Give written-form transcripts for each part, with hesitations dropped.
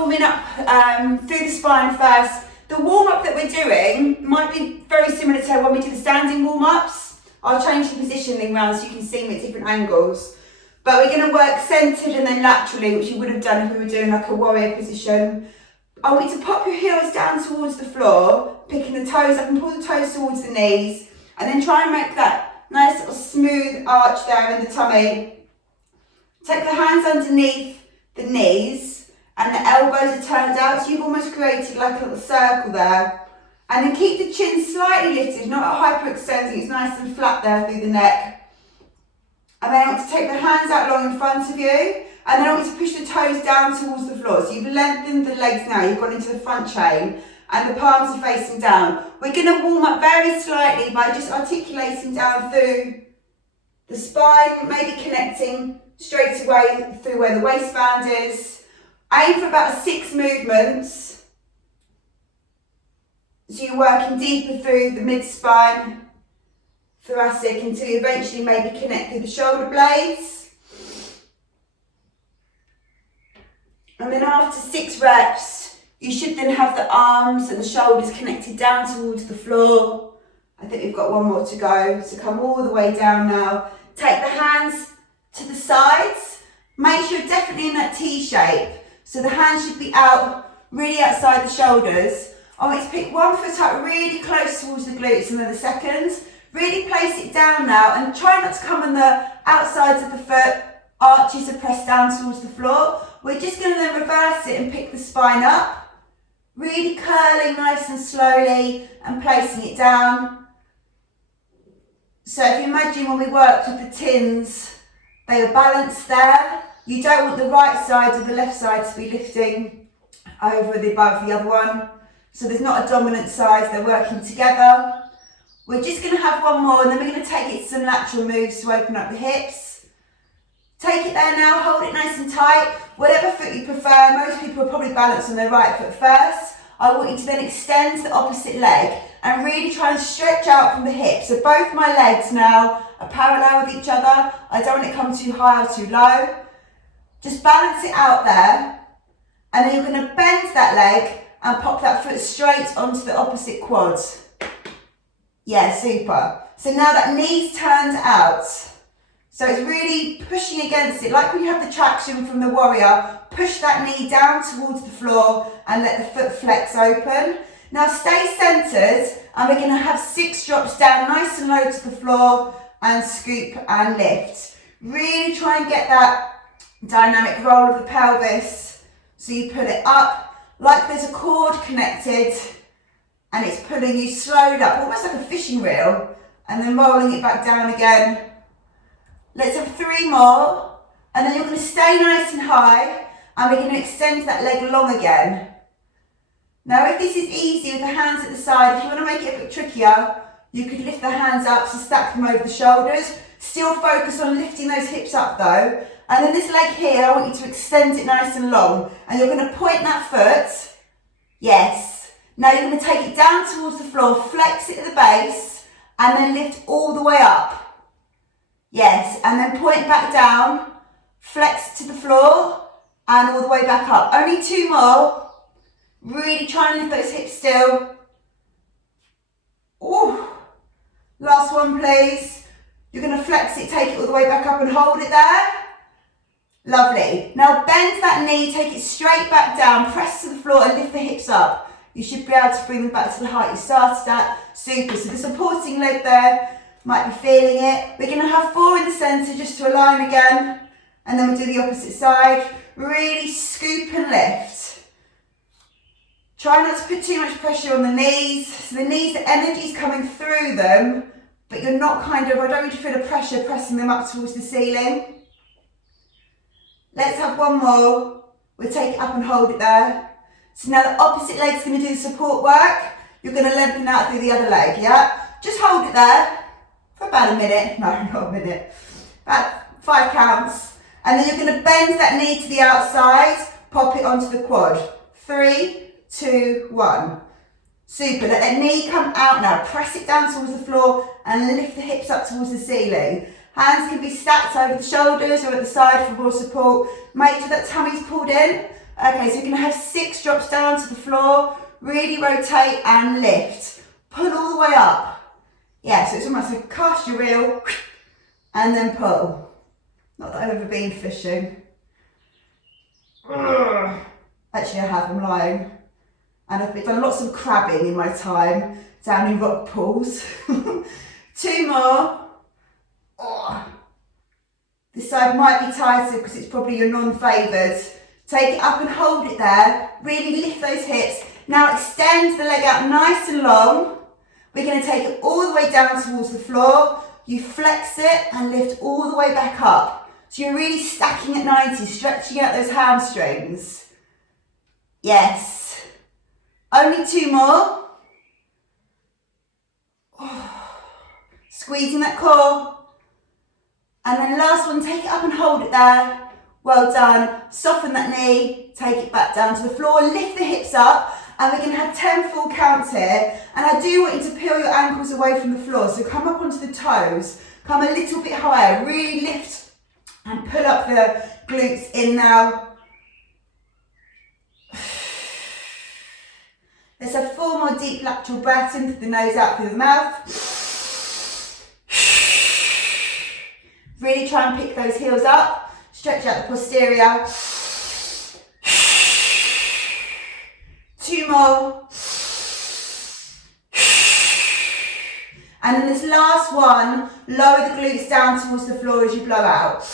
warming up through the spine first. The warm-up that we're doing might be very similar to when we do the standing warm-ups. I'll change the positioning around so you can see me at different angles. But we're going to work centred and then laterally, which you would have done if we were doing like a warrior position. I want you to pop your heels down towards the floor, picking the toes up and pull the toes towards the knees, and then try and make that nice little smooth arch there in the tummy. Take the hands underneath the knees and the elbows are turned out, so you've almost created like a little circle there. And then keep the chin slightly lifted, not hyperextending, it's nice and flat there through the neck. And then I want to take the hands out long in front of you, and then I want you to push the toes down towards the floor. So you've lengthened the legs now, you've gone into the front chain, and the palms are facing down. We're going to warm up very slightly by just articulating down through the spine, maybe connecting straight away through where the waistband is. Aim for about 6 movements. So you're working deeper through the mid-spine, thoracic, until you eventually maybe connect through the shoulder blades. And then after 6 reps, you should then have the arms and the shoulders connected down towards the floor. I think we've got one more to go. So come all the way down now. Take the hands to the sides. Make sure you're definitely in that T shape. So the hands should be out, really outside the shoulders. I want you to pick one foot up really close towards the glutes and then the second. Really place it down now and try not to come on the outsides of the foot. Arches are pressed down towards the floor. We're just going to then reverse it and pick the spine up. Really curling nice and slowly and placing it down. So if you imagine when we worked with the tins, they were balanced there. You don't want the right side or the left side to be lifting over the above the other one. So there's not a dominant side, they're working together. We're just going to have one more and then we're going to take it to some lateral moves to open up the hips. Take it there now, hold it nice and tight. Whatever foot you prefer, most people will probably balance on their right foot first. I want you to then extend the opposite leg and really try and stretch out from the hips. So both my legs now are parallel with each other. I don't want it to come too high or too low. Just balance it out there. And then you're going to bend that leg and pop that foot straight onto the opposite quad. Yeah, super. So now that knee's turned out. So it's really pushing against it, like when you have the traction from the warrior. Push that knee down towards the floor and let the foot flex open. Now stay centered and we're going to have 6 drops down nice and low to the floor and scoop and lift. Really try and get that dynamic roll of the pelvis. So you pull it up like there's a cord connected and it's pulling you slowed up, almost like a fishing reel, and then rolling it back down again. Let's have 3 more, and then you're going to stay nice and high, and we're going to extend that leg long again. Now if this is easy with the hands at the side, if you want to make it a bit trickier, you could lift the hands up, so stack them over the shoulders. Still focus on lifting those hips up though. And then this leg here, I want you to extend it nice and long, and you're going to point that foot. Yes. Now you're going to take it down towards the floor, flex it at the base, and then lift all the way up. Yes, and then point back down, flex to the floor, and all the way back up. Only 2 more. Really try and lift those hips still. Ooh. Last one, please. You're going to flex it, take it all the way back up and hold it there. Lovely. Now bend that knee, take it straight back down, press to the floor and lift the hips up. You should be able to bring them back to the height you started at. Super. So the supporting leg there, might be feeling it. We're going to have 4 in the centre just to align again. And then we'll do the opposite side. Really scoop and lift. Try not to put too much pressure on the knees. So the knees, the energy's coming through them, but you're not I don't want you to feel the pressure pressing them up towards the ceiling. Let's have 1 more. We'll take it up and hold it there. So now the opposite leg's going to do the support work. You're going to lengthen out through the other leg, yeah? Just hold it there for about a minute. No, not a minute. About 5 counts. And then you're going to bend that knee to the outside, pop it onto the quad. 3, 2, 1. Super. Let that knee come out now. Press it down towards the floor and lift the hips up towards the ceiling. Hands can be stacked over the shoulders or at the side for more support. Make sure that tummy's pulled in. Okay, so you're going to have 6 drops down to the floor. Really rotate and lift. Pull all the way up. Yeah, so it's almost like cast your reel and then pull. Not that I've ever been fishing. Actually, I have, I'm lying. And I've done lots of crabbing in my time down in rock pools. 2 more. Oh. This side might be tighter because it's probably your non-favoured. Take it up and hold it there. Really lift those hips. Now extend the leg out nice and long. We're going to take it all the way down towards the floor. You flex it and lift all the way back up. So you're really stacking at 90, stretching out those hamstrings. Yes. Only 2 more. Oh. Squeezing that core. And then last one, take it up and hold it there. Well done. Soften that knee, take it back down to the floor, lift the hips up, and we're going to have 10 full counts here. And I do want you to peel your ankles away from the floor, so come up onto the toes, come a little bit higher, really lift and pull up the glutes in now. Let's have 4 more deep lateral breaths in through the nose, out through the mouth. Really try and pick those heels up, stretch out the posterior. 2 more. And then this last one, lower the glutes down towards the floor as you blow out.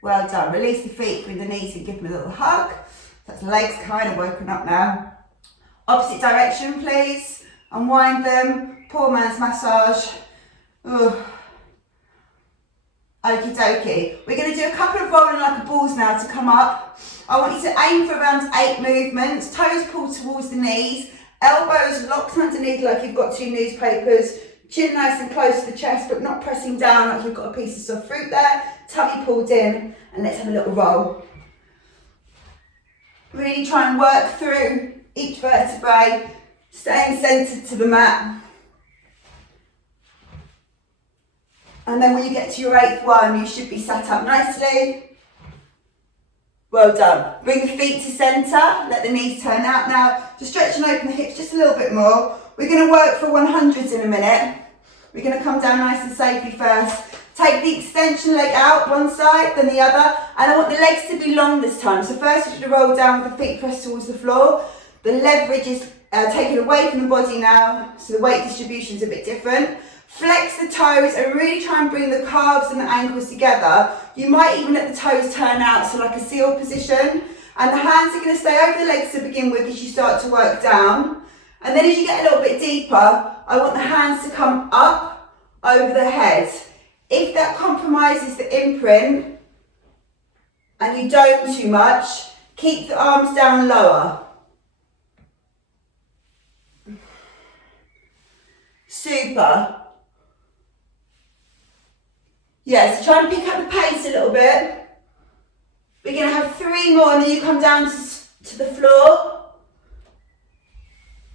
Well done. Release the feet with the knees and give them a little hug. That's the legs kind of woken up now. Opposite direction, please. Unwind them. Poor man's massage. Ugh. Okie dokie. We're going to do a couple of rolling like a balls now to come up. I want you to aim for around 8 movements. Toes pulled towards the knees. Elbows locked underneath like you've got 2 newspapers. Chin nice and close to the chest, but not pressing down like you've got a piece of soft fruit there. Tummy pulled in, and let's have a little roll. Really try and work through each vertebrae, staying centered to the mat. And then when you get to your 8th one, you should be sat up nicely. Well done. Bring the feet to center, let the knees turn out now. Just stretch and open the hips just a little bit more. We're going to work for 100s in a minute. We're going to come down nice and safely first. Take the extension leg out, one side, then the other. And I want the legs to be long this time. So first we're going to roll down with the feet pressed towards the floor. The leverage is taken away from the body now, so the weight distribution is a bit different. Flex the toes and really try and bring the calves and the ankles together. You might even let the toes turn out, so like a seal position. And the hands are going to stay over the legs to begin with as you start to work down. And then as you get a little bit deeper, I want the hands to come up over the head. If that compromises the imprint and you don't too much, keep the arms down lower. Super. Yeah, so try and pick up the pace a little bit. We're going to have 3 more and then you come down to the floor.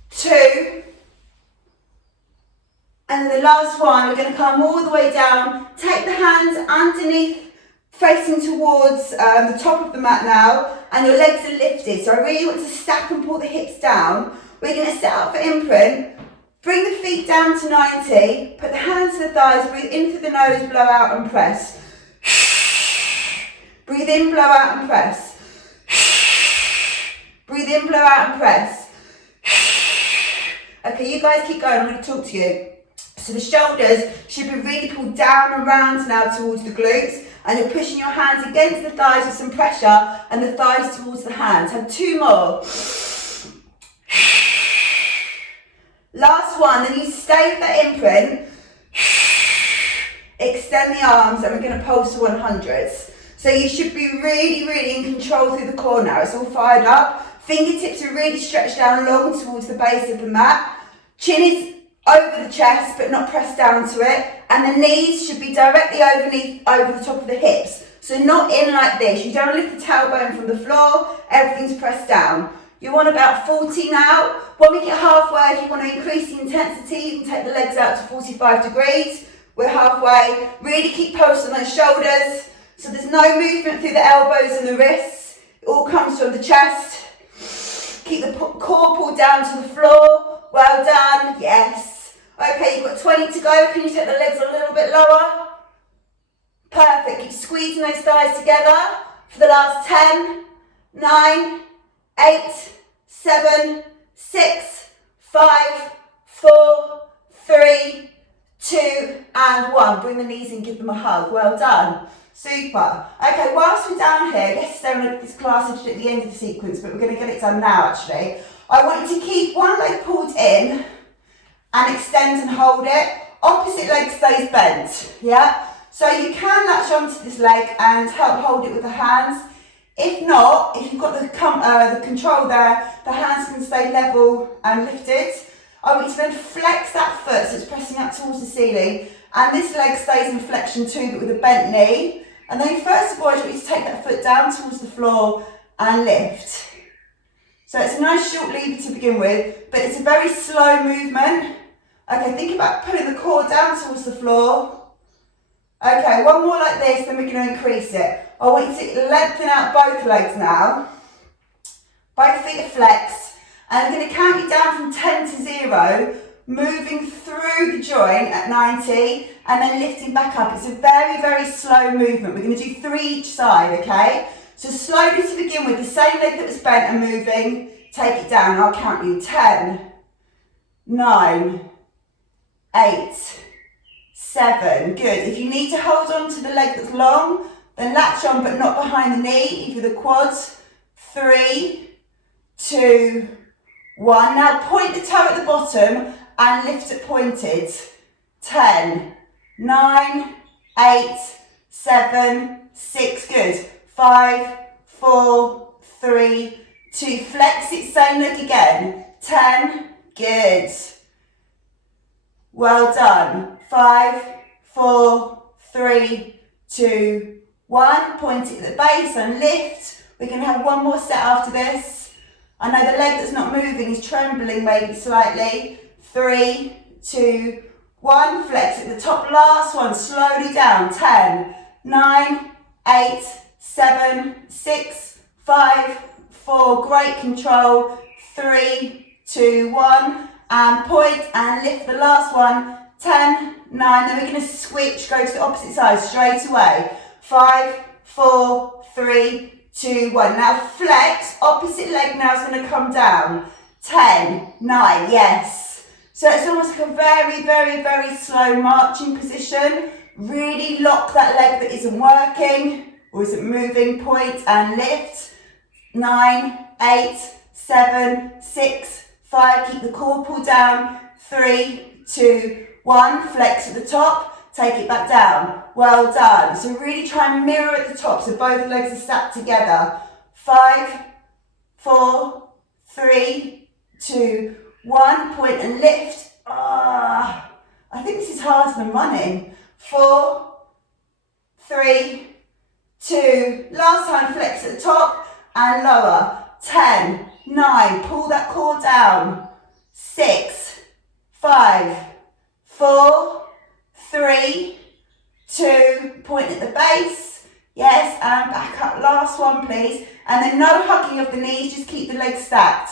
2. And then the last one, we're going to come all the way down. Take the hands underneath, facing towards the top of the mat now, and your legs are lifted. So I really want to stack and pull the hips down. We're going to set up for imprint. Bring the feet down to 90. Put the hands to the thighs. Breathe in through the nose, blow out and press. Breathe in, blow out and press. Breathe in, blow out and press. Okay, you guys keep going. I'm going to talk to you. So the shoulders should be really pulled down and round now towards the glutes, and you're pushing your hands against the thighs with some pressure and the thighs towards the hands. Have 2 more. Last one, then you stay with that imprint. Extend the arms and we're going to pulse to 100s. So you should be really, really in control through the core now. It's all fired up. Fingertips are really stretched down long towards the base of the mat. Chin is over the chest but not pressed down to it, and the knees should be directly over the top of the hips, so not in like this. You don't lift the tailbone from the floor, everything's pressed down. You want about 40 now. When we get halfway, if you want to increase the intensity, you can take the legs out to 45 degrees. We're halfway. Really keep pulse on those shoulders. So there's no movement through the elbows and the wrists. It all comes from the chest. Keep the core pulled down to the floor. Well done. Yes. Okay, you've got 20 to go. Can you take the legs a little bit lower? Perfect. Keep squeezing those thighs together for the last 10, 9, 8, 7, 6, 5, 4, 3, 2, and 1. Bring the knees in, give them a hug. Well done. Super. Okay, whilst we're down here, yes, this class I did at the end of the sequence, but we're going to get it done now actually. I want you to keep one leg pulled in and extend and hold it. Opposite leg stays bent, yeah? So you can latch onto this leg and help hold it with the hands. If not, if you've got the control there, the hands can stay level and lifted. I want you to then flex that foot so it's pressing up towards the ceiling, and this leg stays in flexion too, but with a bent knee. And then first of all, I want you to take that foot down towards the floor and lift. So it's a nice short lever to begin with, but it's a very slow movement. Okay, think about pulling the core down towards the floor. Okay, one more like this, then we're going to increase it. I want you to lengthen out both legs now. Both feet are flexed. And I'm going to count you down from 10 to 0, moving through the joint at 90 and then lifting back up. It's a very, very slow movement. We're going to do 3 each side, okay? So slowly to begin with, the same leg that was bent and moving, take it down. I'll count you. 10, 9, 8, 7. Good. If you need to hold on to the leg that's long, then latch on but not behind the knee, either the quads. 3, 2, 1. Now point the toe at the bottom and lift it pointed. 10, 9, 8, 7, 6. Good. 5, 4, 3, 2. Flex it, same leg again. 10. Good. Well done. 5, 4, 3, 2, 1. Point it at the base and lift. We're going to have one more set after this. I know the leg that's not moving is trembling maybe slightly. 3, 2, 1. Flex at the top. Last one. Slowly down. 10, 9, 8, 7, 6, 5, 4. Great control. 3, 2, 1. And point and lift the last one. 10, 9. Then we're going to switch. Go to the opposite side straight away. 5, 4, 3, 2, 1. Now flex, opposite leg now is going to come down. 10, 9, yes. So it's almost like a very, very, very slow marching position. Really lock that leg that isn't working or isn't moving. Point and lift. 9, 8, 7, 6, 5. Keep the core pulled down. 3, 2, 1. Flex at the top. Take it back down. Well done. So really try and mirror at the top so both legs are stacked together. 5, 4, 3, 2, 1. Point and lift. I think this is harder than running. 4, 3, 2. Last time, flex at the top and lower. 10, 9. Pull that core down. 6, 5, 4, 3, 2, point at the base, yes, and back up, last one please, and then no hugging of the knees, just keep the legs stacked.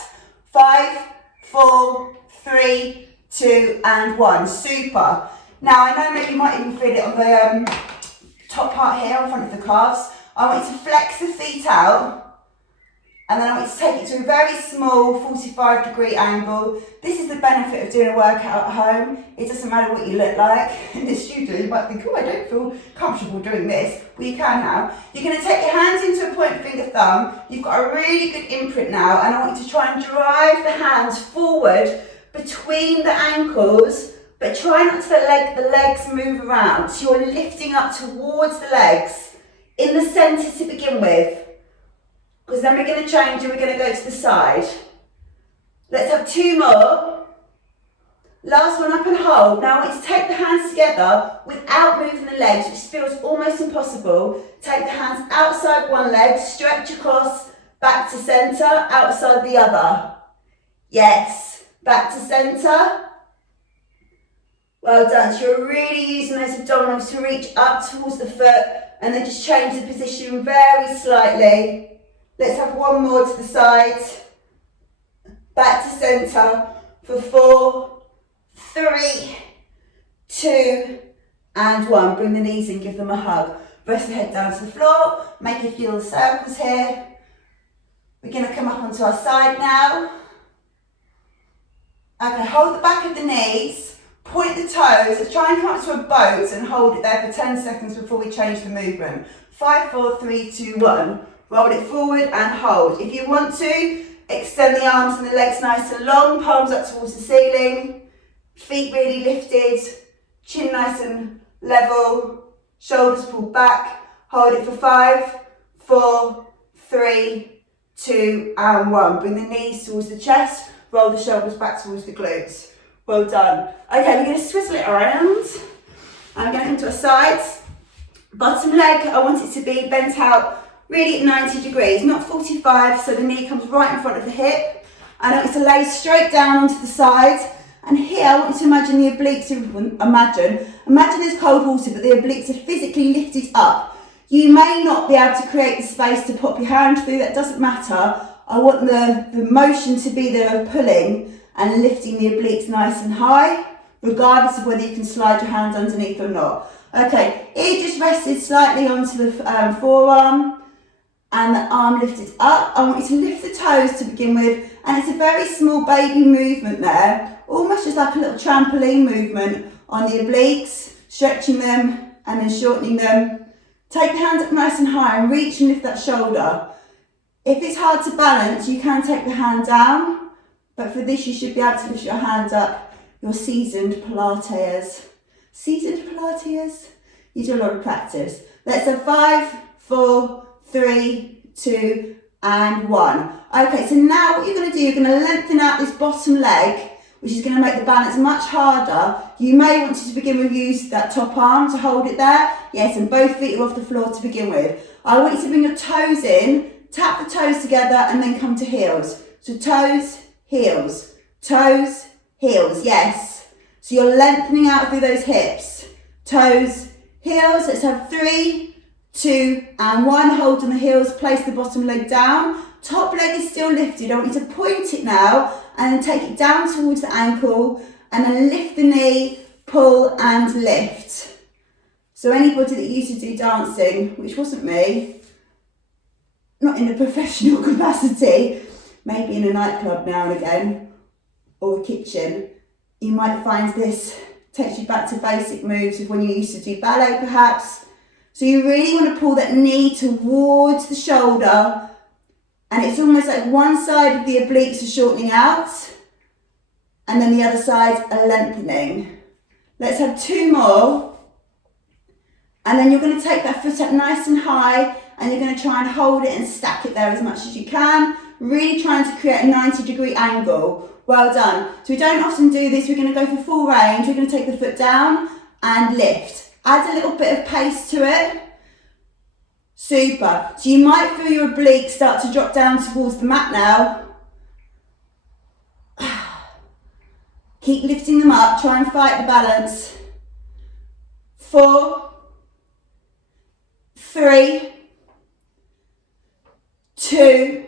5, 4, 3, 2, and 1, super. Now I know maybe you might even feel it on the top part here, in front of the calves. I want you to flex the feet out, and then I want you to take it to a very small 45-degree angle. This is the benefit of doing a workout at home. It doesn't matter what you look like. In the studio, you might think, oh, I don't feel comfortable doing this. Well, you can now. You're going to take your hands into a point finger thumb. You've got a really good imprint now, and I want you to try and drive the hands forward between the ankles, but try not to let the legs move around. So you're lifting up towards the legs in the centre to begin with. Because then we're going to change and we're going to go to the side. Let's have 2 more. Last one up and hold. Now I want you to take the hands together without moving the legs, which feels almost impossible. Take the hands outside one leg, stretch across, back to centre, outside the other. Yes, back to centre. Well done. So you're really using those abdominals to reach up towards the foot and then just change the position very slightly. Let's have one more to the side. Back to centre for 4, 3, 2, and 1. Bring the knees in, give them a hug. Press the head down to the floor. Make a few little circles here. We're going to come up onto our side now. Okay, hold the back of the knees. Point the toes. Let's try and come up to a boat and hold it there for 10 seconds before we change the movement. 5, 4, 3, 2, 1. Roll it forward and hold. If you want to, extend the arms and the legs nice and long, palms up towards the ceiling. Feet really lifted. Chin nice and level. Shoulders pulled back. Hold it for 5, 4, 3, 2, and 1. Bring the knees towards the chest. Roll the shoulders back towards the glutes. Well done. Okay, we're going to swizzle it around. I'm going to come to our sides. Bottom leg, I want it to be bent out really at 90 degrees, not 45, so the knee comes right in front of the hip. I want it to lay straight down onto the side. And here, I want you to imagine the obliques, imagine there's cold water, but the obliques are physically lifted up. You may not be able to create the space to pop your hand through, that doesn't matter. I want the motion to be there of pulling and lifting the obliques nice and high, regardless of whether you can slide your hands underneath or not. Okay, ear just rested slightly onto the forearm and the arm lifted up. I want you to lift the toes to begin with, and it's a very small baby movement there, almost just like a little trampoline movement on the obliques, stretching them and then shortening them. Take the hands up nice and high and reach and lift that shoulder. If it's hard to balance, you can take the hand down, but for this you should be able to lift your hands up. You're seasoned Pilates. Seasoned Pilates? You do a lot of practice. Let's have 5, 4, 3, 2, and 1. Okay, so now what you're going to do, you're going to lengthen out this bottom leg, which is going to make the balance much harder. You may want to begin with use that top arm to hold it there. Yes, and both feet are off the floor to begin with. I want you to bring your toes in, tap the toes together, and then come to heels. So toes, heels, toes, heels, yes. So you're lengthening out through those hips. Toes, heels, let's have 3, 2, and 1. Hold on the heels, place the bottom leg down. Top leg is still lifted. I want you to point it now and then take it down towards the ankle and then lift the knee, pull and lift. So anybody that used to do dancing, which wasn't me, not in a professional capacity, maybe in a nightclub now and again, or a kitchen, you might find this takes you back to basic moves of when you used to do ballet perhaps. So you really want to pull that knee towards the shoulder, and it's almost like one side of the obliques are shortening out and then the other side are lengthening. Let's have 2 more. And then you're going to take that foot up nice and high and you're going to try and hold it and stack it there as much as you can, really trying to create a 90-degree angle. Well done. So we don't often do this. We're going to go for full range. We're going to take the foot down and lift. Add a little bit of pace to it. Super. So you might feel your obliques start to drop down towards the mat now. Keep lifting them up. Try and fight the balance. 4, 3, 2,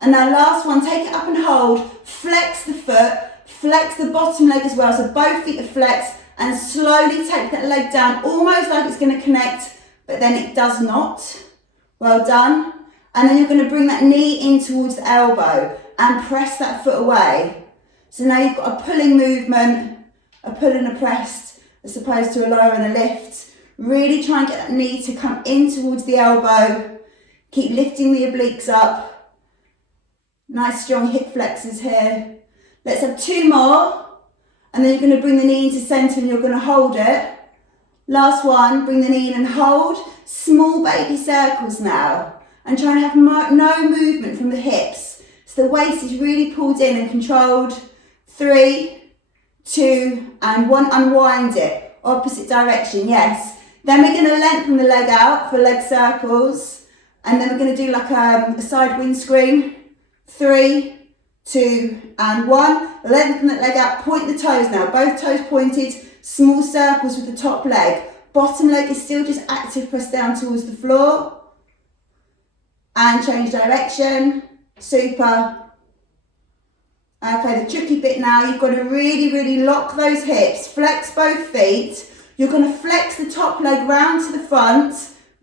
and now last one, take it up and hold. Flex the foot, flex the bottom leg as well, so both feet are flexed, and slowly take that leg down, almost like it's going to connect, but then it does not. Well done. And then you're going to bring that knee in towards the elbow and press that foot away. So now you've got a pulling movement, a pull and a press, as opposed to a lower and a lift. Really try and get that knee to come in towards the elbow. Keep lifting the obliques up. Nice strong hip flexors here. Let's have 2 more. And then you're going to bring the knee into centre and you're going to hold it. Last one, bring the knee in and hold. Small baby circles now. And try and have no movement from the hips. So the waist is really pulled in and controlled. 3, 2, and 1. Unwind it. Opposite direction, yes. Then we're going to lengthen the leg out for leg circles. And then we're going to do like a side windscreen. 3, 2, and 1. Lengthen that leg out. Point the toes now. Both toes pointed. Small circles with the top leg. Bottom leg is still just active, press down towards the floor. And change direction. Super. Okay, the tricky bit now, you've got to really, really lock those hips. Flex both feet. You're going to flex the top leg round to the front,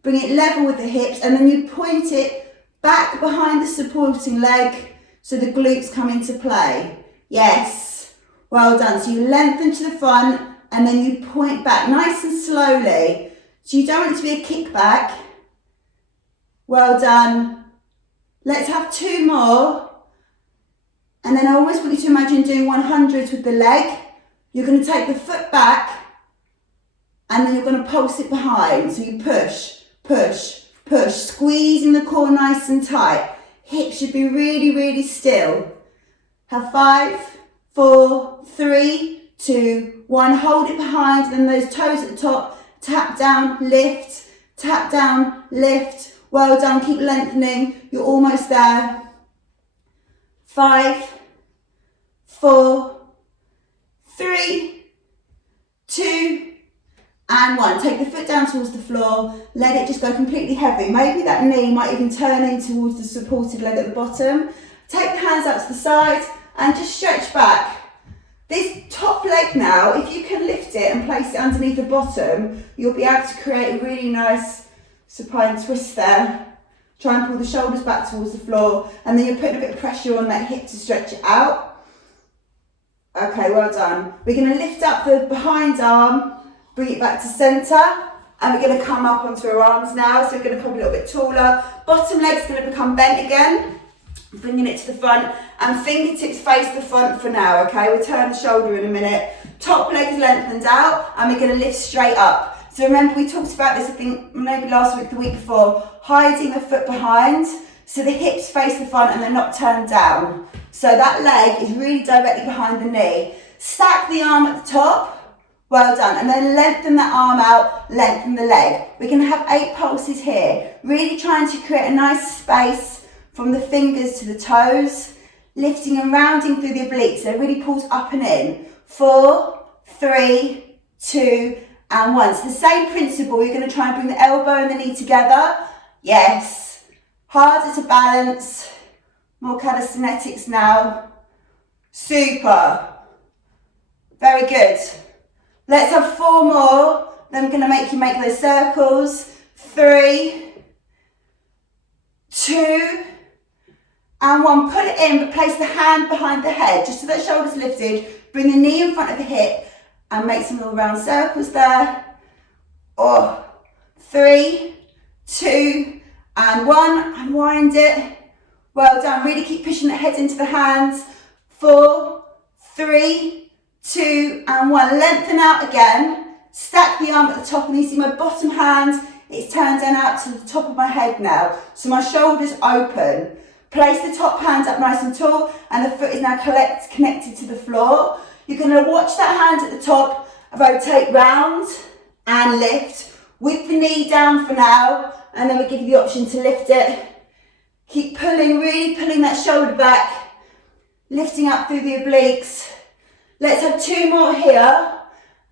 bring it level with the hips, and then you point it back behind the supporting leg so the glutes come into play. Yes, well done. So you lengthen to the front and then you point back nice and slowly. So you don't want it to be a kickback. Well done. Let's have 2 more. And then I always want you to imagine doing 100s with the leg. You're going to take the foot back and then you're going to pulse it behind. So you push, push, push, squeezing the core nice and tight. Hips should be really, really still. Have 5, 4, 3, 2, 1. Hold it behind, then those toes at the top. Tap down, lift, tap down, lift. Well done, keep lengthening. You're almost there. 5, 4, 3, 2, and 1. Take the foot down towards the floor. Let it just go completely heavy. Maybe that knee might even turn in towards the supported leg at the bottom. Take the hands out to the side and just stretch back. This top leg now, if you can lift it and place it underneath the bottom, you'll be able to create a really nice supine twist there. Try and pull the shoulders back towards the floor, and then you're putting a bit of pressure on that hip to stretch it out. Okay, well done. We're going to lift up the behind arm, bring it back to centre, and we're going to come up onto our arms now. So we're going to come a little bit taller. Bottom leg's going to become bent again, bringing it to the front, and fingertips face the front for now, okay? We'll turn the shoulder in a minute. Top leg's lengthened out, and we're going to lift straight up. So remember, we talked about this, I think, maybe last week, the week before, hiding the foot behind, so the hips face the front and they're not turned down. So that leg is really directly behind the knee. Stack the arm at the top, well done, and then lengthen that arm out, lengthen the leg. We're going to have 8 pulses here, really trying to create a nice space from the fingers to the toes, lifting and rounding through the obliques, so it really pulls up and in. 4, 3, 2, and 1. So the same principle, you're going to try and bring the elbow and the knee together. Yes. Harder to balance. More calisthenics now. Super. Very good. Let's have 4 more. Then I'm going to make you make those circles. 3, 2, and 1. Pull it in, but place the hand behind the head, just so that shoulder's lifted. Bring the knee in front of the hip and make some little round circles there. 3, 2, and 1. Unwind it. Well done. Really keep pushing the head into the hands. 4, 3, 2, and 1. Lengthen out again. Stack the arm at the top, and you see my bottom hand, it's turned down out to the top of my head now. So my shoulders open. Place the top hand up nice and tall, and the foot is now connected to the floor. You're going to watch that hand at the top, rotate round and lift with the knee down for now, and then we give you the option to lift it. Keep pulling, really pulling that shoulder back, lifting up through the obliques. Let's have 2 more here,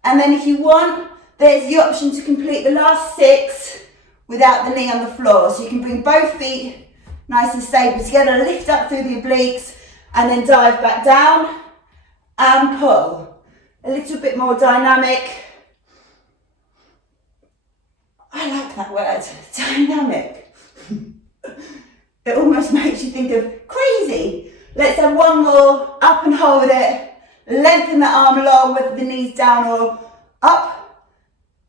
and then if you want, there's the option to complete the last 6 without the knee on the floor. So you can bring both feet nice and stable together, lift up through the obliques, and then dive back down and pull. A little bit more dynamic. I like that word, dynamic. It almost makes you think of crazy. Let's have 1 more, up and hold it. Lengthen the arm long, whether the knees down or up.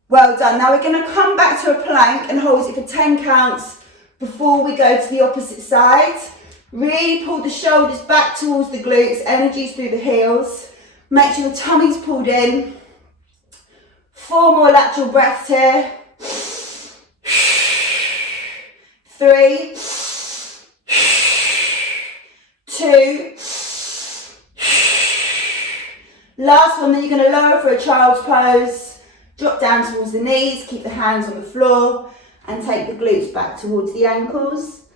Well done. Now we're going to come back to a plank and hold it for 10 counts before we go to the opposite side. Really pull the shoulders back towards the glutes, energies through the heels. Make sure the tummy's pulled in. 4 more lateral breaths here. 3, 2, last one, then you're going to lower for a child's pose, drop down towards the knees, keep the hands on the floor, and take the glutes back towards the ankles.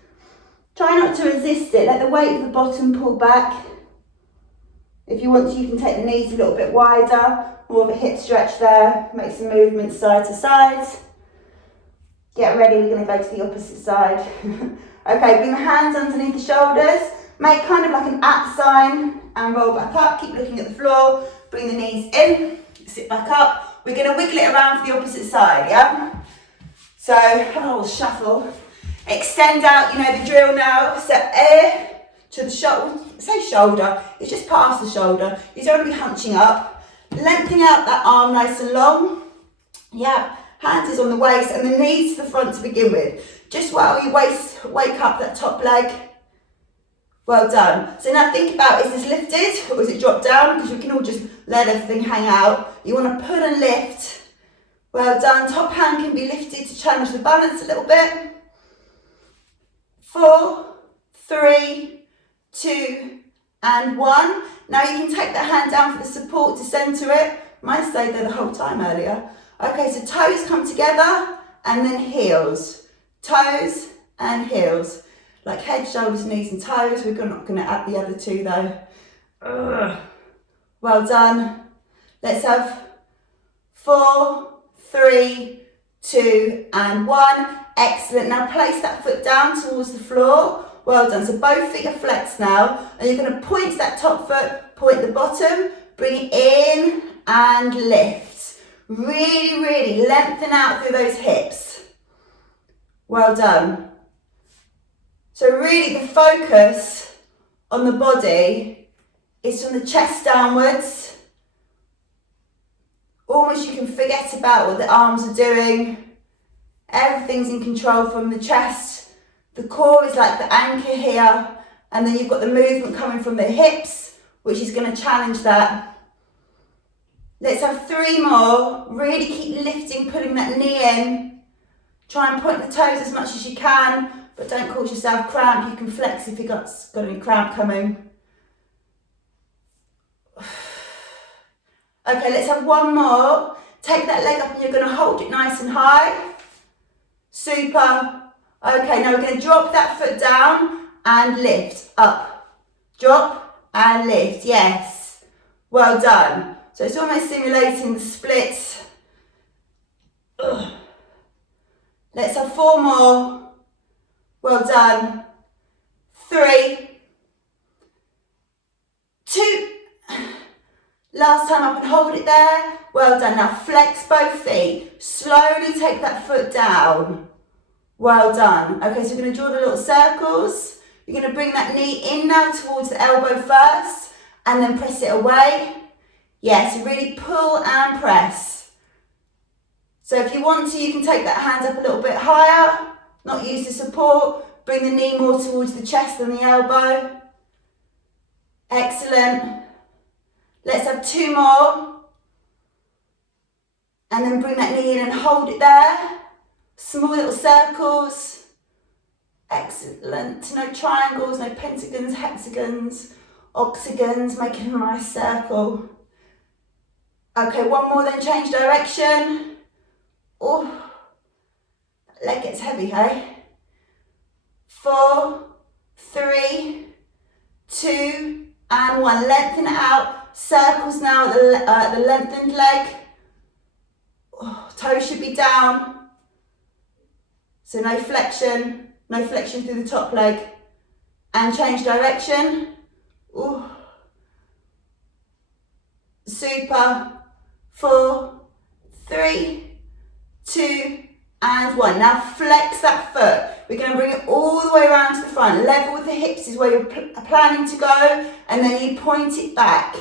Try not to resist it, let the weight of the bottom pull back. If you want to, you can take the knees a little bit wider, more of a hip stretch there, make some movements side to side. Get ready, we're going to go to the opposite side. Okay, bring the hands underneath the shoulders, make kind of like an at sign and roll back up, keep looking at the floor, bring the knees in, sit back up. We're going to wiggle it around for the opposite side, yeah? So, oh, shuffle. Extend out, you know the drill now. So air to the shoulder, say shoulder, it's just past the shoulder. You don't want to be hunching up. Lengthening out that arm nice and long. Yeah, hands is on the waist and the knees to the front to begin with. Just while you wake up that top leg. Well done. So now think about, is this lifted or is it dropped down? Because we can all just let everything hang out. You want to pull and lift. Well done. Top hand can be lifted to challenge the balance a little bit. 4, 3, 2, and 1. Now you can take that hand down for the support to centre it. Mine stayed there the whole time earlier. Okay, so toes come together and then heels. Toes and heels. Like head, shoulders, knees and toes. We're not going to add the other two though. Ugh. Well done. Let's have 4, 3, 2 and 1. Excellent. Now place that foot down towards the floor. Well done. So both feet are flexed now. And you're going to point that top foot, point the bottom, bring it in and lift. Really, really lengthen out through those hips. Well done. So really the focus on the body is from the chest downwards. Almost you can forget about what the arms are doing. Everything's in control from the chest. The core is like the anchor here. And then you've got the movement coming from the hips, which is going to challenge that. Let's have 3 more. Really keep lifting, pulling that knee in. Try and point the toes as much as you can. But don't cause yourself cramp. You can flex if you've got any cramp coming. Okay, let's have 1 more. Take that leg up and you're going to hold it nice and high. Super. Okay, now we're going to drop that foot down and lift. Up. Drop and lift. Yes. Well done. So it's almost simulating the splits. Ugh. Let's have 4 more. Well done. 3, 2. Last time up and hold it there. Well done. Now flex both feet. Slowly take that foot down. Well done. Okay, so we're going to draw the little circles. You're going to bring that knee in now towards the elbow first and then press it away. Yes, really pull and press. So if you want to, you can take that hand up a little bit higher. Not use the support. Bring the knee more towards the chest than the elbow. Excellent. Let's have 2 more. And then bring that knee in and hold it there. Small little circles. Excellent. No triangles, no pentagons, hexagons, octagons. Making a nice circle. Okay, 1 more, then change direction. Oh. Leg gets heavy, hey? 4, 3, 2, and 1. Lengthen it out. Circles now at the lengthened leg. Oh, toes should be down. So no flexion through the top leg. And change direction. Ooh. Super. 4, 3, 2, and 1. Now flex that foot. We're going to bring it all the way around to the front. Level with the hips is where you're planning to go, and then you point it back.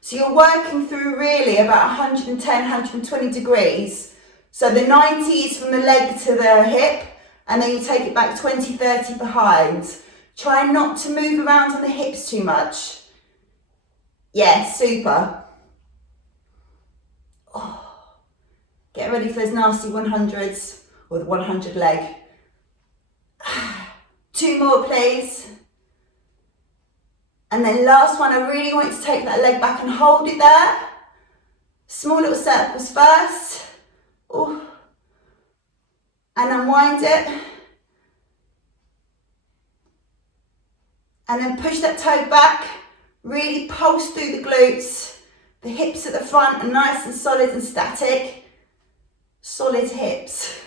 So you're working through really about 110, 120 degrees. So the 90 is from the leg to the hip, and then you take it back 20, 30 behind. Try not to move around on the hips too much. Yes, super. Oh. Get ready for those nasty 100s, or the 100 leg. 2 more, please. And then last one, I really want you to take that leg back and hold it there. Small little circles first. Ooh. And unwind it. And then push that toe back. Really pulse through the glutes. The hips at the front are nice and solid and static. Solid hips.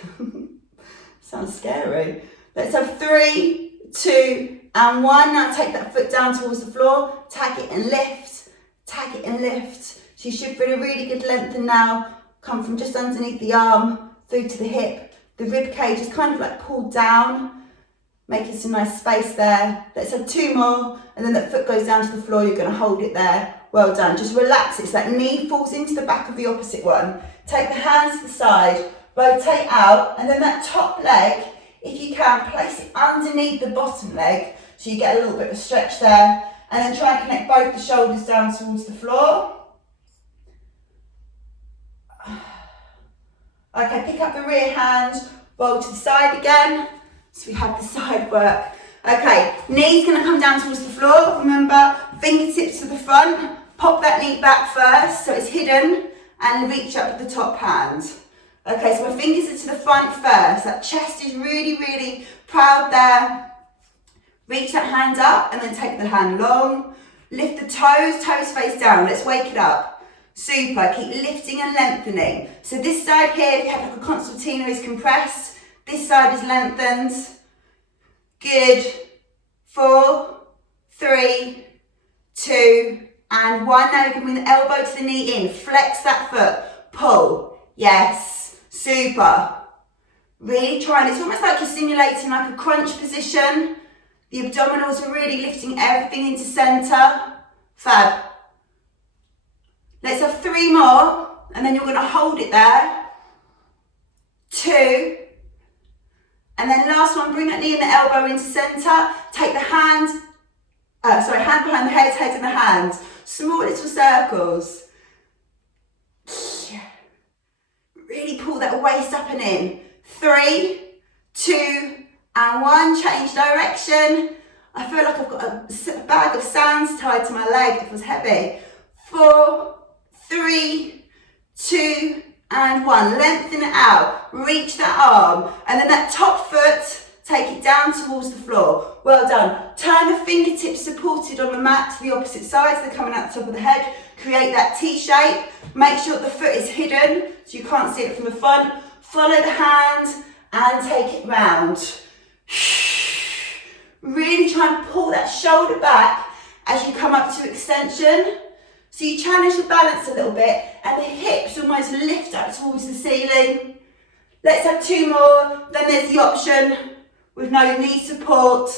Sounds scary. Let's have 3, 2, and 1. Now take that foot down towards the floor. Tag it and lift. Tag it and lift. So you should feel a really good lengthen now. Come from just underneath the arm through to the hip. The rib cage is kind of like pulled down, making some nice space there. Let's have 2 more, and then that foot goes down to the floor. You're going to hold it there. Well done. Just relax it so that knee falls into the back of the opposite one. Take the hands to the side, rotate out, and then that top leg, if you can, place it underneath the bottom leg so you get a little bit of a stretch there, and then try and connect both the shoulders down towards the floor. Okay, pick up the rear hand, roll to the side again. So we have the side work. Okay, knee's going to come down towards the floor. Remember, fingertips to the front. Pop that knee back first so it's hidden, and reach up with the top hand. Okay, so my fingers are to the front first. That chest is really, really proud there. Reach that hand up and then take the hand long. Lift the toes, toes face down. Let's wake it up. Super, keep lifting and lengthening. So this side here, if you have like a concertina, is compressed. This side is lengthened. Good. 4, 3, 2, and 1. Now you can bring the elbow to the knee in. Flex that foot. Pull. Yes. Super. Really trying. It's almost like you're simulating like a crunch position. The abdominals are really lifting everything into centre. Fab. Let's have 3 more, and then you're going to hold it there. 2, and then last one, bring that knee and the elbow into centre. Take the hand behind the head, head in the hands. Small little circles. Really pull that waist up and in. 3, 2, and 1. Change direction. I feel like I've got a bag of sands tied to my leg. It feels heavy. 4, 3, 2, and 1. Lengthen it out. Reach that arm. And then that top foot, take it down towards the floor. Well done. Turn the fingertips supported on the mat to the opposite side, so they're coming out the top of the head. Create that T shape. Make sure the foot is hidden so you can't see it from the front. Follow the hand and take it round. Really try and pull that shoulder back as you come up to extension. So you challenge the balance a little bit and the hips almost lift up towards the ceiling. Let's have 2 more. Then there's the option with no knee support.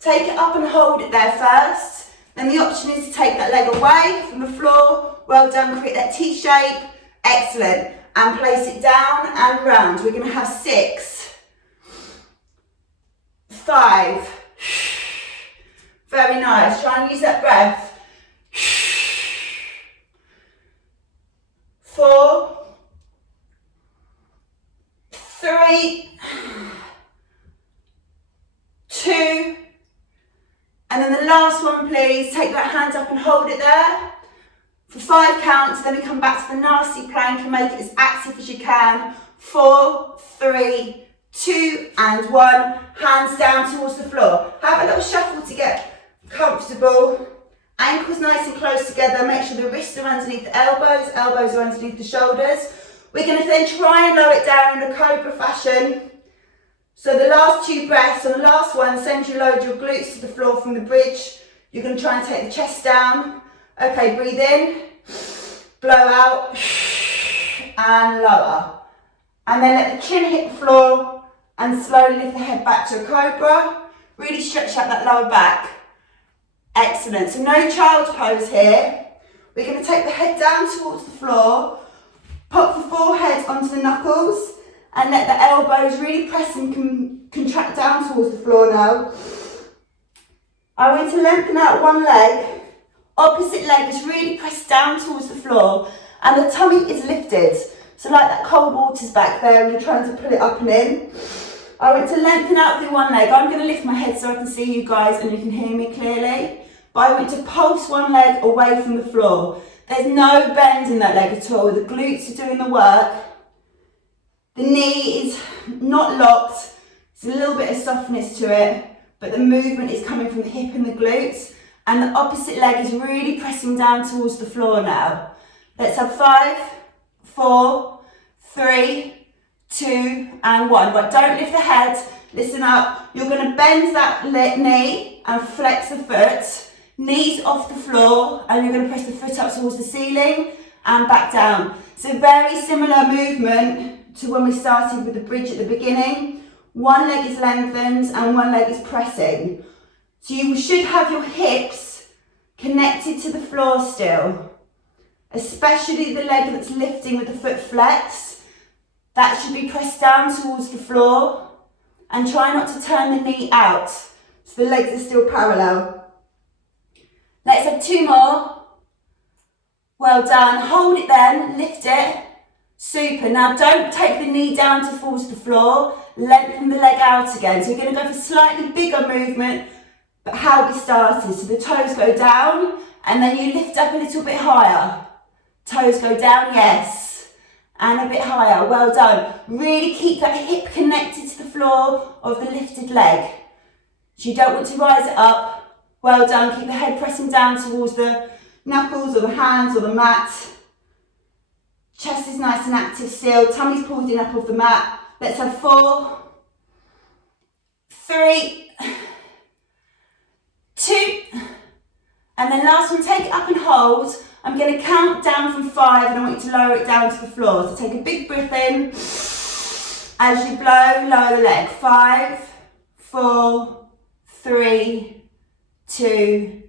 Take it up and hold it there first. Then the option is to take that leg away from the floor. Well done, create that T shape. Excellent. And place it down and round. We're going to have 6, 5. Very nice. Try and use that breath. 4, 3, 2, and then the last one, please. Take that hand up and hold it there for 5 counts. Then we come back to the nasty plank and make it as active as you can. 4, 3, 2, and 1. Hands down towards the floor. Have a little shuffle to get comfortable. Ankles nice and close together. Make sure the wrists are underneath the elbows. Elbows are underneath the shoulders. We're going to then try and lower it down in a cobra fashion. So the last 2 breaths, on the last one, send you load your glutes to the floor from the bridge. You're going to try and take the chest down. Okay, breathe in, blow out, and lower. And then let the chin hit the floor and slowly lift the head back to a cobra. Really stretch out that lower back. Excellent. So no child's pose here. We're going to take the head down towards the floor, pop the forehead onto the knuckles, and let the elbows really press and contract down towards the floor now. I want to lengthen out one leg. Opposite leg is really pressed down towards the floor, and the tummy is lifted. So like that cold water's back there, and you're trying to pull it up and in. I want to lengthen out through one leg. I'm going to lift my head so I can see you guys and you can hear me clearly. But I want to pulse one leg away from the floor. There's no bend in that leg at all. The glutes are doing the work. The knee is not locked. There's a little bit of softness to it, but the movement is coming from the hip and the glutes. and the opposite leg is really pressing down towards the floor now. Let's have 5, 4, 3, 2, and 1. Right, don't lift the head, listen up. You're going to bend that knee and flex the foot, knees off the floor, and you're going to press the foot up towards the ceiling and back down. So very similar movement to when we started with the bridge at the beginning. One leg is lengthened and one leg is pressing. So you should have your hips connected to the floor still, especially the leg that's lifting with the foot flexed. That should be pressed down towards the floor, and try not to turn the knee out so the legs are still parallel. Let's have 2 more. Well done. Hold it then, lift it. Super. Now don't take the knee down to fall to the floor. Lengthen the leg out again. So we're going to go for slightly bigger movement, but how we started. So the toes go down and then you lift up a little bit higher. Toes go down, yes. And a bit higher. Well done. Really keep that hip connected to the floor of the lifted leg. So you don't want to rise it up. Well done. Keep the head pressing down towards the knuckles or the hands or the mat. Chest is nice and active still. Tummy's pulled in up off the mat. Let's have 4, 3, 2, and then last one, take it up and hold. I'm going to count down from 5 and I want you to lower it down to the floor. So take a big breath in. As you blow, lower the leg. 5, 4, 3, 2,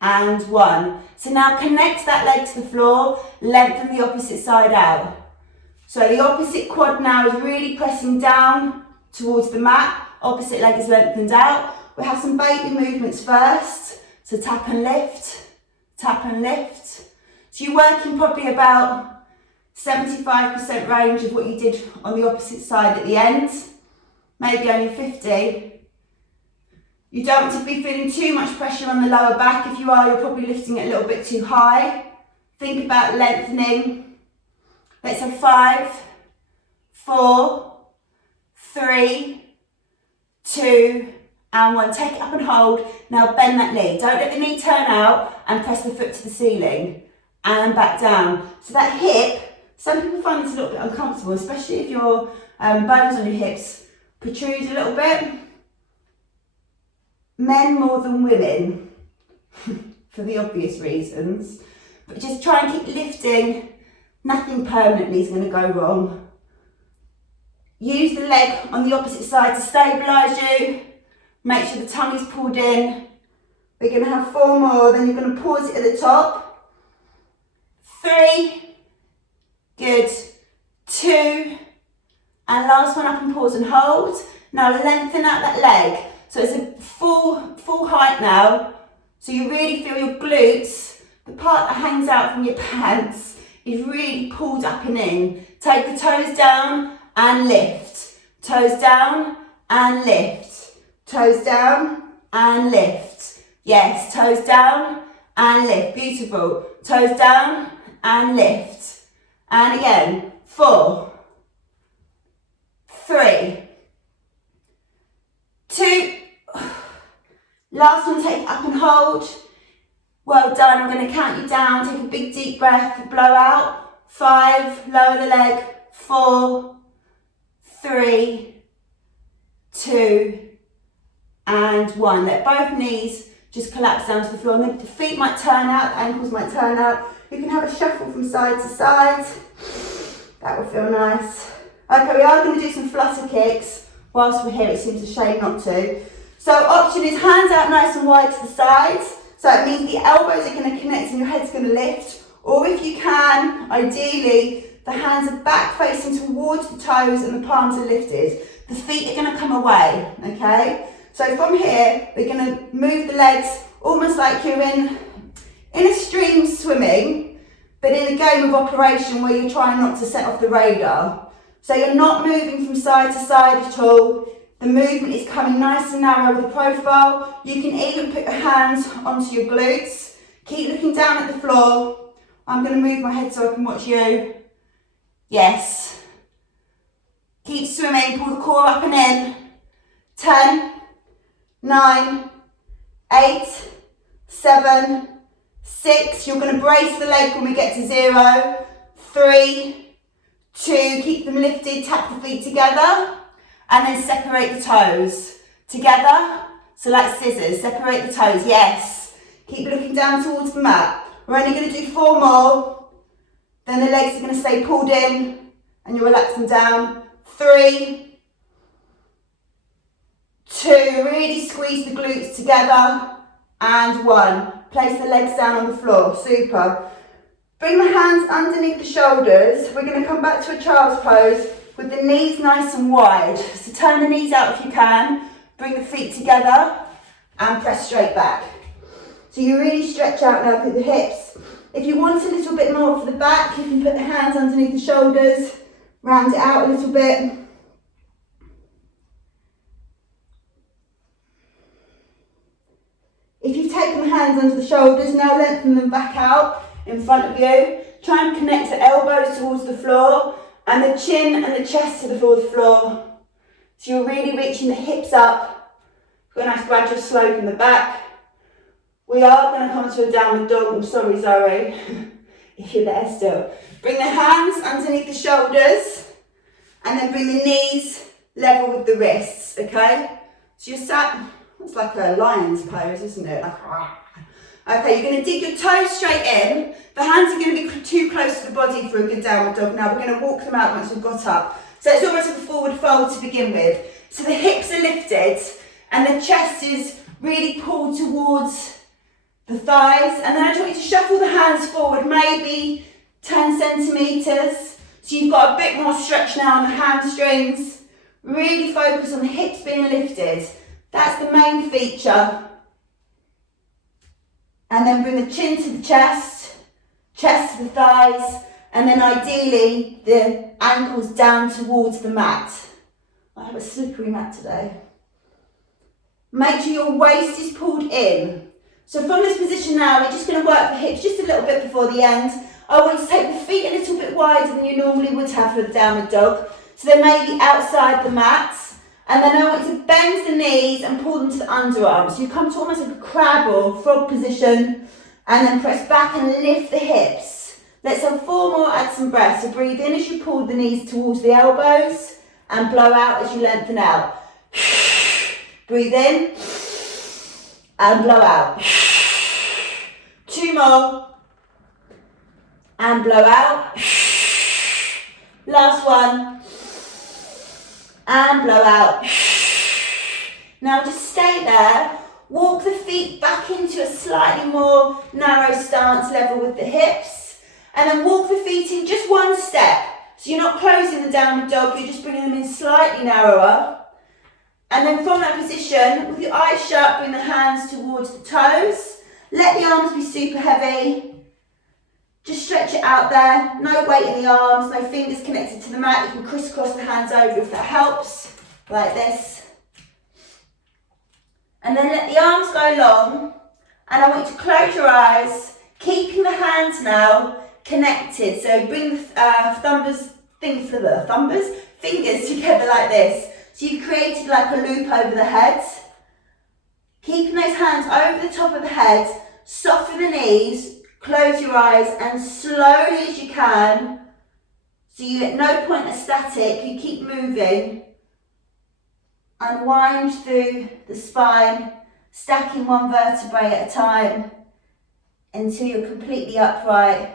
and 1. So now connect that leg to the floor, lengthen the opposite side out. So the opposite quad now is really pressing down towards the mat. Opposite leg is lengthened out. We'll have some baby movements first. So tap and lift, tap and lift. So you're working probably about 75% range of what you did on the opposite side at the end. Maybe only 50. You don't want to be feeling too much pressure on the lower back. If you are, you're probably lifting it a little bit too high. Think about lengthening. Let's have 5, 4, 3, 2, and 1. Take it up and hold. Now bend that knee. Don't let the knee turn out and press the foot to the ceiling. And back down. So that hip, some people find this a little bit uncomfortable, especially if your bones on your hips protrude a little bit. Men more than women, for the obvious reasons. But just try and keep lifting. Nothing permanently is going to go wrong. Use the leg on the opposite side to stabilise you. Make sure the tummy's pulled in. We're going to have 4 more, then you're going to pause it at the top. 3, good, 2, and last one up and pause and hold. Now lengthen out that leg. So it's a full height now. So you really feel your glutes, the part that hangs out from your pants, is really pulled up and in. Take the toes down and lift. Toes down and lift. Toes down and lift. Yes, toes down and lift. Beautiful. Toes down and lift. And again, 4, 3, 2. Last one, take it up and hold. Well done. I'm going to count you down. Take a big deep breath. Blow out. 5. Lower the leg. 4, 3, 2, and 1. Let both knees just collapse down to the floor. And the feet might turn out. The ankles might turn out. You can have a shuffle from side to side. That will feel nice. Okay, we are going to do some flutter kicks. Whilst we're here, it seems a shame not to. So option is hands out nice and wide to the sides. So it means the elbows are going to connect and your head's going to lift. Or if you can, ideally, the hands are back facing towards the toes and the palms are lifted. The feet are going to come away, okay? So from here, we're going to move the legs almost like you're in a stream swimming, but in a game of operation where you're trying not to set off the radar. So you're not moving from side to side at all. The movement is coming nice and narrow with the profile. You can even put your hands onto your glutes. Keep looking down at the floor. I'm going to move my head so I can watch you. Yes. Keep swimming. Pull the core up and in. 10, 9, 8, 7, 6. You're going to brace the leg when we get to 0. 3, 2. Keep them lifted. Tap the feet together. And then separate the toes. Together. So like scissors. Separate the toes. Yes. Keep looking down towards the mat. We're only going to do 4 more. Then the legs are going to stay pulled in. And you relax them down. 3, 2. Really squeeze the glutes together. And 1. Place the legs down on the floor. Super. Bring the hands underneath the shoulders. We're going to come back to a child's pose with the knees nice and wide. So turn the knees out if you can. Bring the feet together and press straight back. So you really stretch out now through the hips. If you want a little bit more for the back, you can put the hands underneath the shoulders. Round it out a little bit. If you've taken the hands under the shoulders, now lengthen them back out in front of you. Try and connect the elbows towards the floor and the chin and the chest to the floor. So you're really reaching the hips up. Got a nice gradual slope in the back. We are going to come to a downward dog. I'm sorry, Zoe, if you're there still. Bring the hands underneath the shoulders and then bring the knees level with the wrists, okay? So you're sat, it's like a lion's pose, isn't it? Like, okay, you're going to dig your toes straight in. The hands are going to be too close to the body for a good downward dog. Now we're going to walk them out once we've got up. So it's almost like a forward fold to begin with. So the hips are lifted and the chest is really pulled towards the thighs. And then I just want you to shuffle the hands forward, maybe 10 centimetres. So you've got a bit more stretch now on the hamstrings. Really focus on the hips being lifted. That's the main feature. And then bring the chin to the chest, chest to the thighs, and then ideally the ankles down towards the mat. I have a slippery mat today. Make sure your waist is pulled in. So from this position now, we're just going to work the hips just a little bit before the end. I want you to take the feet a little bit wider than you normally would have for the downward dog. So they may be outside the mat. And then I want you to bend the knees and pull them to the underarms. So you come to almost like a crab or frog position. And then press back and lift the hips. Let's have 4 more, add some breath. So breathe in as you pull the knees towards the elbows. And blow out as you lengthen out. Breathe in. And blow out. 2 more. And blow out. Last one. And blow out. Now just stay there. Walk the feet back into a slightly more narrow stance level with the hips. And then walk the feet in just 1 step. So you're not closing the downward dog, you're just bringing them in slightly narrower. And then from that position, with your eyes shut, bring the hands towards the toes. Let the arms be super heavy. Just stretch it out there. No weight in the arms, no fingers connected to the mat. You can crisscross the hands over if that helps, like this. And then let the arms go long. And I want you to close your eyes, keeping the hands now connected. So bring the fingers together like this. So you've created like a loop over the head. Keeping those hands over the top of the head, soften the knees, close your eyes, and slowly as you can, so you at no point are static, you keep moving, unwind through the spine, stacking 1 vertebrae at a time until you're completely upright.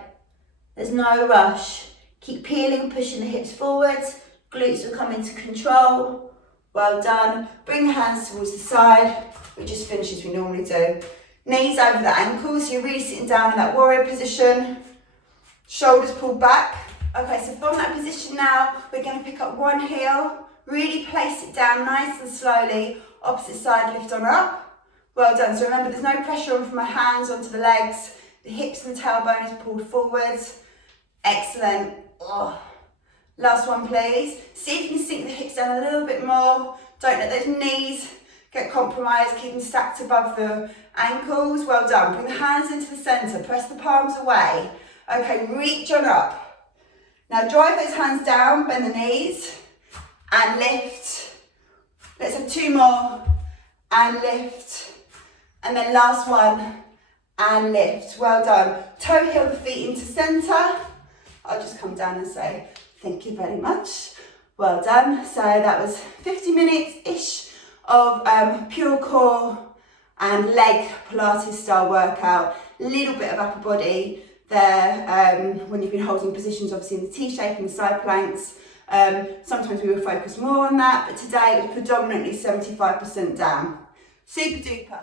There's no rush. Keep peeling, pushing the hips forward, glutes will come into control. Well done. Bring the hands towards the side. We just finish as we normally do. Knees over the ankles, so you're really sitting down in that warrior position. Shoulders pulled back. Okay, so from that position now, we're going to pick up 1 heel, really place it down nice and slowly, opposite side, lift on up. Well done. So remember, there's no pressure on from my hands onto the legs. The hips and tailbone is pulled forwards. Excellent. Oh. Last one, please. See if you can sink the hips down a little bit more. Don't let those knees get compromised. Keep them stacked above the ankles. Well done. Bring the hands into the centre. Press the palms away. Okay, reach on up. Now drive those hands down, bend the knees, and lift. Let's have 2 more, and lift. And then last one, and lift. Well done. Toe heel the feet into centre. I'll just come down and say thank you very much. Well done. So that was 50 minutes-ish of pure core and leg Pilates style workout. A little bit of upper body there when you've been holding positions obviously in the T-shape and the side planks. Sometimes we will focus more on that, but today it was predominantly 75% down. Super duper.